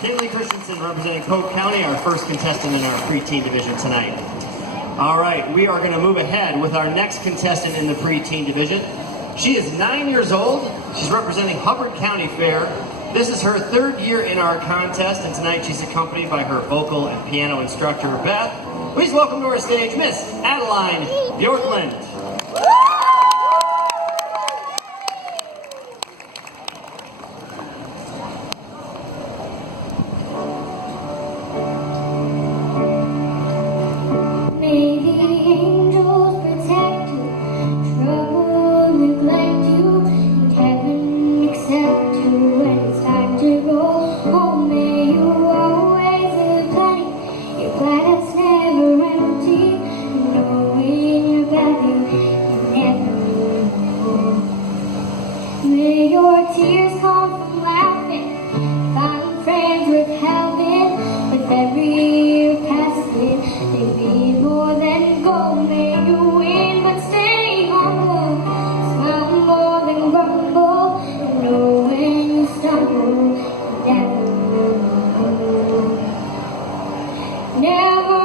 Kaylee Christensen representing Polk County, our first contestant in our preteen division tonight. All right, we are going to move ahead with our next contestant in the preteen division. She is 9 years old. She's representing Hubbard County Fair. This is her third year in our contest, and tonight she's accompanied by her vocal and piano instructor, Beth. Please welcome to our stage, Miss Adeline Bjorklund. May your tears come from laughing, finding friends with heaven. With every year passing, they mean more than gold. May you win, but stay humble. Smile more than grumble. And know when you stumble, you never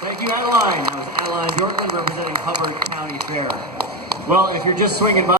Thank you, Adeline. That was Adeline Bjorklund representing Hubbard County Fair. Well, if you're just swinging by,